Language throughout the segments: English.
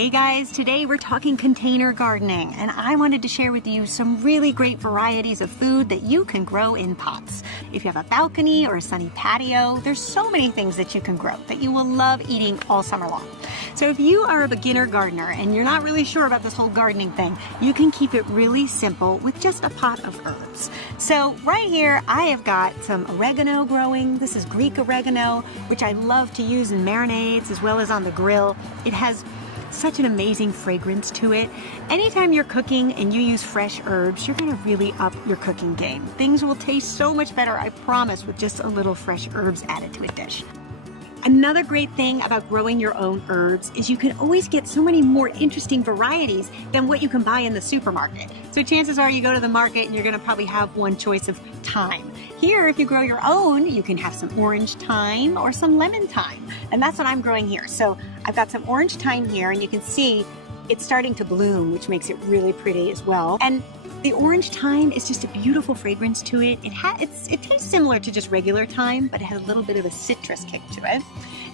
Hey guys, today we're talking container gardening, and I wanted to share with you some really great varieties of food that you can grow in pots. If you have a balcony or a sunny patio, there's so many things that you can grow that you will love eating all summer long. So if you are a beginner gardener and you're not really sure about this whole gardening thing, you can keep it really simple with just a pot of herbs. So right here I have got some oregano growing. This is Greek oregano, which I love to use in marinades as well as on the grill. It has such an amazing fragrance to it. Anytime you're cooking and you use fresh herbs, you're gonna really up your cooking game. Things will taste so much better, I promise, with just a little fresh herbs added to a dish. Another great thing about growing your own herbs is you can always get so many more interesting varieties than what you can buy in the supermarket. So chances are you go to the market and you're gonna probably have one choice of thyme. Here, if you grow your own, you can have some orange thyme or some lemon thyme. And that's what I'm growing here. So I've got some orange thyme here, and you can see it's starting to bloom, which makes it really pretty as well. And the orange thyme is just a beautiful fragrance to it. It tastes similar to just regular thyme, but it has a little bit of a citrus kick to it.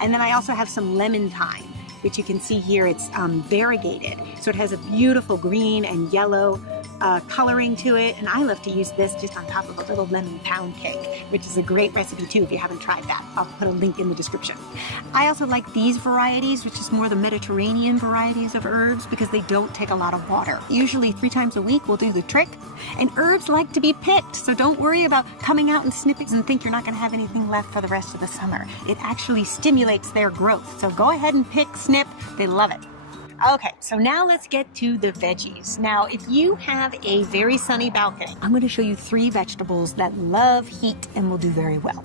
And then I also have some lemon thyme, which you can see here, it's variegated. So it has a beautiful green and yellow coloring to it, and I love to use this just on top of a little lemon pound cake, which is a great recipe too if you haven't tried that. I'll put a link in the description. I also like these varieties, which is more the Mediterranean varieties of herbs, because they don't take a lot of water. Usually 3 times a week will do the trick, and herbs like to be picked, so don't worry about coming out and snipping and think you're not going to have anything left for the rest of the summer. It actually stimulates their growth, so go ahead and pick, snip, they love it. Okay, so now let's get to the veggies. Now, if you have a very sunny balcony, I'm going to show you 3 vegetables that love heat and will do very well.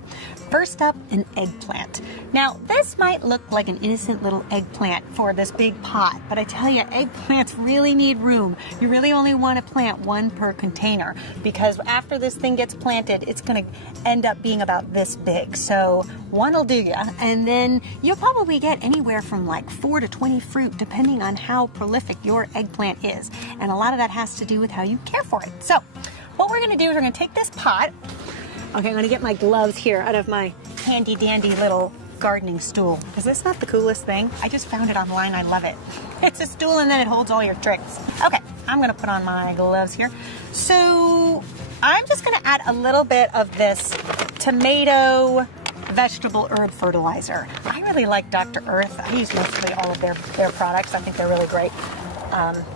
First up, an eggplant. Now, this might look like an innocent little eggplant for this big pot, but I tell you, eggplants really need room. You really only want to plant 1 per container, because after this thing gets planted, it's going to end up being about this big. So 1 will do ya, and then you'll probably get anywhere from like 4 to 20 fruit, depending on how prolific your eggplant is. And a lot of that has to do with how you care for it. So what we're going to do is we're going to take this pot. Okay, I'm going to get my gloves here out of my handy dandy little gardening stool, because it's not the coolest thing. I just found it online. I love it. It's a stool and then it holds all your tricks. Okay, I'm going to put on my gloves here. So I'm just going to add a little bit of this tomato vegetable herb fertilizer. I really like Dr. Earth. I use mostly all of their products. I think they're really great.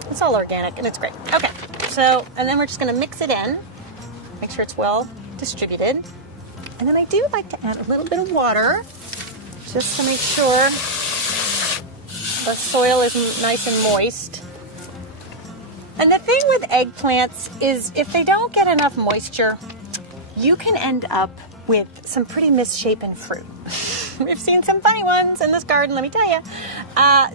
It's all organic and it's great. Okay, so, and then we're just going to mix it in. Make sure it's well distributed. And then I do like to add a little bit of water just to make sure the soil is nice and moist. And the thing with eggplants is if they don't get enough moisture, you can end up with some pretty misshapen fruit. We've seen some funny ones in this garden, let me tell you.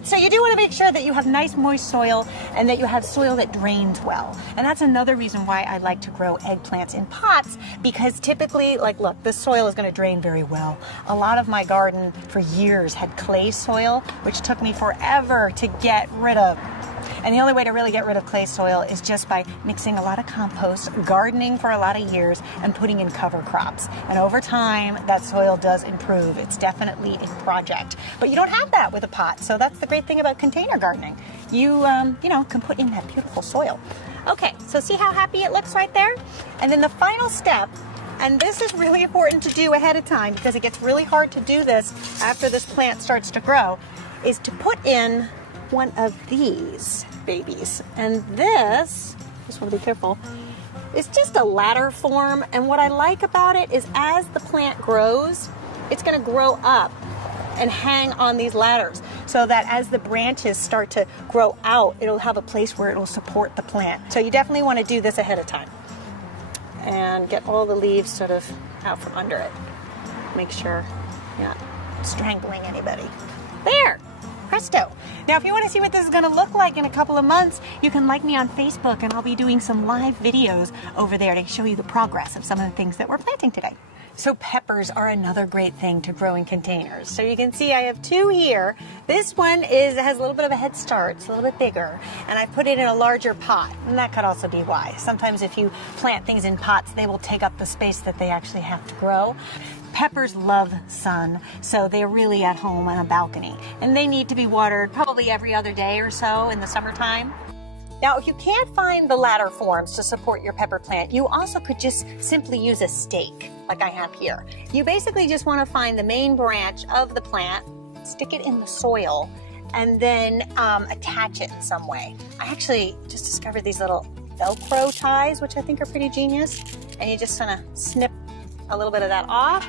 So you do want to make sure that you have nice moist soil and that you have soil that drains well. And that's another reason why I like to grow eggplants in pots, because typically, like, look, this soil is going to drain very well. A lot of my garden for years had clay soil, which took me forever to get rid of. And the only way to really get rid of clay soil is just by mixing a lot of compost, gardening for a lot of years, and putting in cover crops. And over time, that soil does improve. It's definitely a project. But you don't have that with a pot, so that's the great thing about container gardening. You can put in that beautiful soil. Okay, so see how happy it looks right there? And then the final step, and this is really important to do ahead of time because it gets really hard to do this after this plant starts to grow, is to put in one of these babies. And this, just want to be careful, it's just a ladder form. And what I like about it is as the plant grows, it's going to grow up and hang on these ladders, so that as the branches start to grow out, it'll have a place where it'll support the plant. So you definitely want to do this ahead of time and get all the leaves sort of out from under it. Make sure you're not strangling anybody. There! Presto. Now, if you want to see what this is going to look like in a couple of months, you can like me on Facebook, and I'll be doing some live videos over there to show you the progress of some of the things that we're planting today. So peppers are another great thing to grow in containers. So you can see I have 2 here. This one has a little bit of a head start, it's a little bit bigger, and I put it in a larger pot, and that could also be why. Sometimes if you plant things in pots, they will take up the space that they actually have to grow. Peppers love sun, so they're really at home on a balcony, and they need to be watered probably every other day or so in the summertime. Now, if you can't find the ladder forms to support your pepper plant, you also could just simply use a stake, like I have here. You basically just want to find the main branch of the plant, stick it in the soil, and then attach it in some way. I actually just discovered these little Velcro ties, which I think are pretty genius. And you just kind of snip a little bit of that off.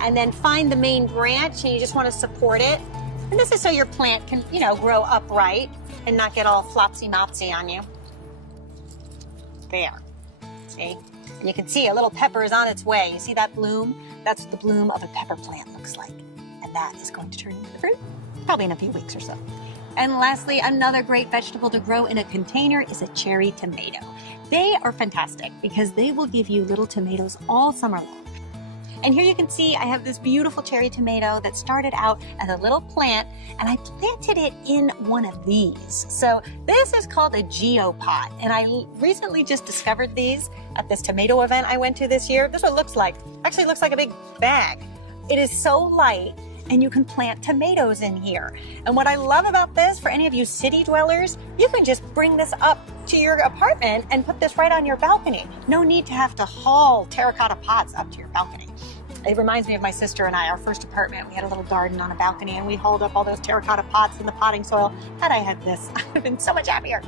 And then find the main branch, and you just want to support it. And this is so your plant can, grow upright and not get all flopsy-mopsy on you. There, see? And you can see a little pepper is on its way. You see that bloom? That's what the bloom of a pepper plant looks like. And that is going to turn into fruit, probably in a few weeks or so. And lastly, another great vegetable to grow in a container is a cherry tomato. They are fantastic because they will give you little tomatoes all summer long. And here you can see I have this beautiful cherry tomato that started out as a little plant, and I planted it in one of these. So this is called a geopot, and I recently just discovered these at this tomato event I went to this year. This is what it looks like. Actually, it looks like a big bag. It is so light, and you can plant tomatoes in here. And what I love about this, for any of you city dwellers, you can just bring this up to your apartment and put this right on your balcony. No need to have to haul terracotta pots up to your balcony. It reminds me of my sister and I, our first apartment. We had a little garden on a balcony, and we hauled up all those terracotta pots in the potting soil. Had I had this, I would have been so much happier.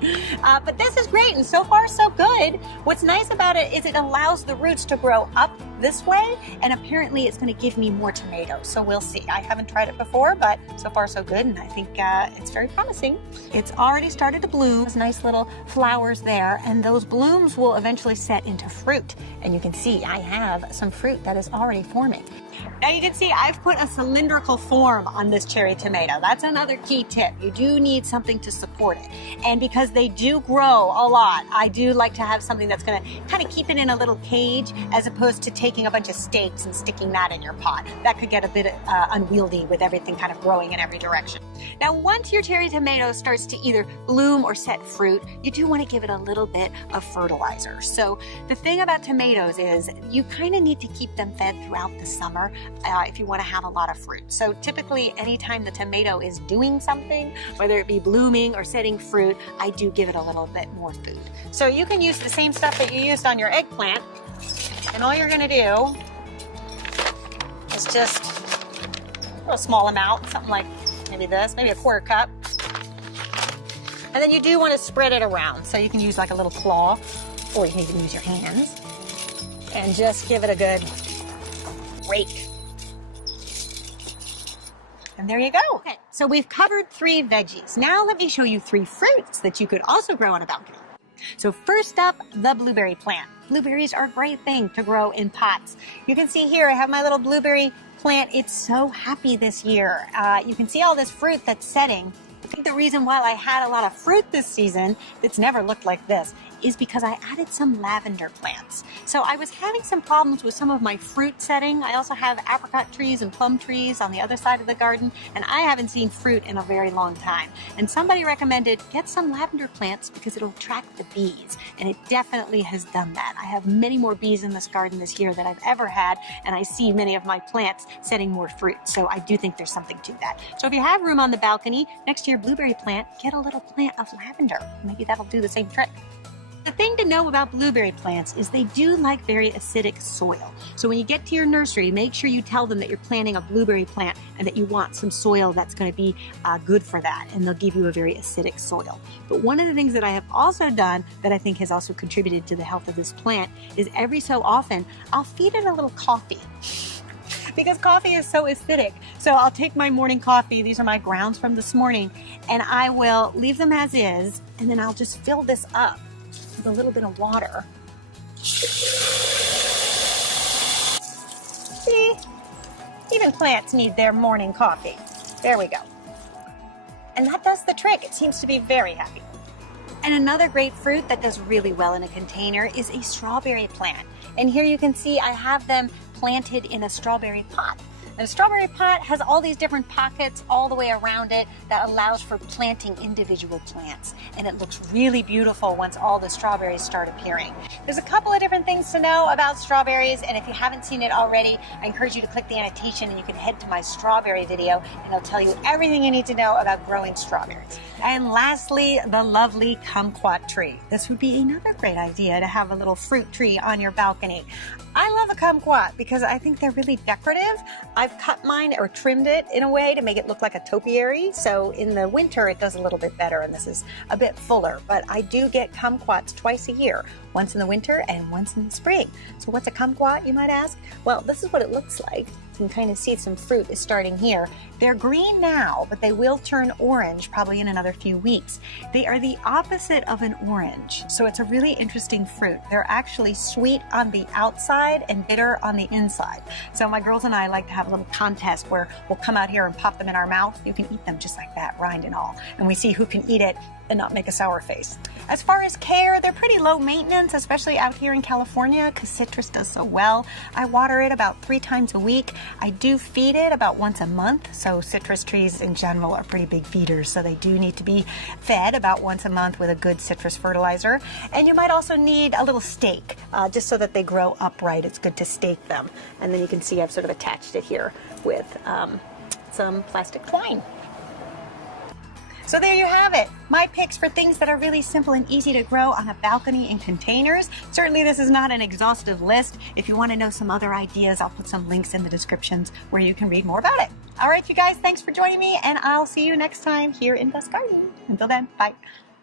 But this is great, and so far so good. What's nice about it is it allows the roots to grow up this way, and apparently it's going to give me more tomatoes. So we'll see. I haven't tried it before, but so far so good, and I think it's very promising. It's already started to bloom. There's nice little flowers there, and those blooms will eventually set into fruit. And you can see I have some fruit that is already forming. Now you can see I've put a cylindrical form on this cherry tomato. That's another key tip. You do need something to support it. And because they do grow a lot, I do like to have something that's going to kind of keep it in a little cage, as opposed to taking a bunch of stakes and sticking that in your pot. That could get a bit unwieldy with everything kind of growing in every direction. Now once your cherry tomato starts to either bloom or set fruit, you do want to give it a little bit of fertilizer. So the thing about tomatoes is you kind of need to keep them fed throughout the summer if you want to have a lot of fruit. So typically anytime the tomato is doing something, whether it be blooming or setting fruit, I do give it a little bit more food. So you can use the same stuff that you used on your eggplant, and all you're going to do is just a small amount, something like maybe this, maybe a 1/4 cup. And then you do want to spread it around. So you can use like a little claw, or you can even use your hands, and just give it a good rake. And there you go. Okay, so we've covered 3 veggies. Now let me show you 3 fruits that you could also grow on a balcony. So first up, the blueberry plant. Blueberries are a great thing to grow in pots. You can see here I have my little blueberry plant. It's so happy this year. You can see all this fruit that's setting. I think the reason why I had a lot of fruit this season that's never looked like this is because I added some lavender plants. So I was having some problems with some of my fruit setting. I also have apricot trees and plum trees on the other side of the garden, and I haven't seen fruit in a very long time. And somebody recommended get some lavender plants because it'll attract the bees, and it definitely has done that. I have many more bees in this garden this year than I've ever had, and I see many of my plants setting more fruit. So I do think there's something to that. So if you have room on the balcony next to your blueberry plant, get a little plant of lavender. Maybe that'll do the same trick. The thing to know about blueberry plants is they do like very acidic soil. So when you get to your nursery, make sure you tell them that you're planting a blueberry plant and that you want some soil that's going to be good for that, and they'll give you a very acidic soil. But one of the things that I have also done that I think has also contributed to the health of this plant is every so often I'll feed it a little coffee. Because coffee is so acidic. So I'll take my morning coffee, these are my grounds from this morning, and I will leave them as is, and then I'll just fill this up with a little bit of water. See? Even plants need their morning coffee. There we go. And that does the trick. It seems to be very happy. And another great fruit that does really well in a container is a strawberry plant. And here you can see I have them planted in a strawberry pot. And a strawberry pot has all these different pockets all the way around it that allows for planting individual plants. And it looks really beautiful once all the strawberries start appearing. There's a couple of different things to know about strawberries, and if you haven't seen it already, I encourage you to click the annotation and you can head to my strawberry video and it'll tell you everything you need to know about growing strawberries. And lastly, the lovely kumquat tree. This would be another great idea to have a little fruit tree on your balcony. I love a kumquat because I think they're really decorative. I've cut mine or trimmed it in a way to make it look like a topiary. So in the winter, it does a little bit better and this is a bit fuller, but I do get kumquats twice a year, once in the winter and once in the spring. So what's a kumquat, you might ask? Well, this is what it looks like. You can kind of see some fruit is starting here. They're green now, but they will turn orange probably in another few weeks. They are the opposite of an orange, so it's a really interesting fruit. They're actually sweet on the outside and bitter on the inside. So my girls and I like to have a little contest where we'll come out here and pop them in our mouth. You can eat them just like that, rind and all. And we see who can eat it and not make a sour face. As far as care, they're pretty low maintenance, especially out here in California because citrus does so well. I water it about 3 times a week. I do feed it about once a month, so citrus trees in general are pretty big feeders, so they do need to be fed about once a month with a good citrus fertilizer. And you might also need a little stake, just so that they grow upright. It's good to stake them. And then you can see I've sort of attached it here with some plastic twine. So there you have it, my picks for things that are really simple and easy to grow on a balcony in containers. Certainly this is not an exhaustive list. If you want to know some other ideas, I'll put some links in the descriptions where you can read more about it. All right, you guys, thanks for joining me, and I'll see you next time here in Best Garden. Until then, bye.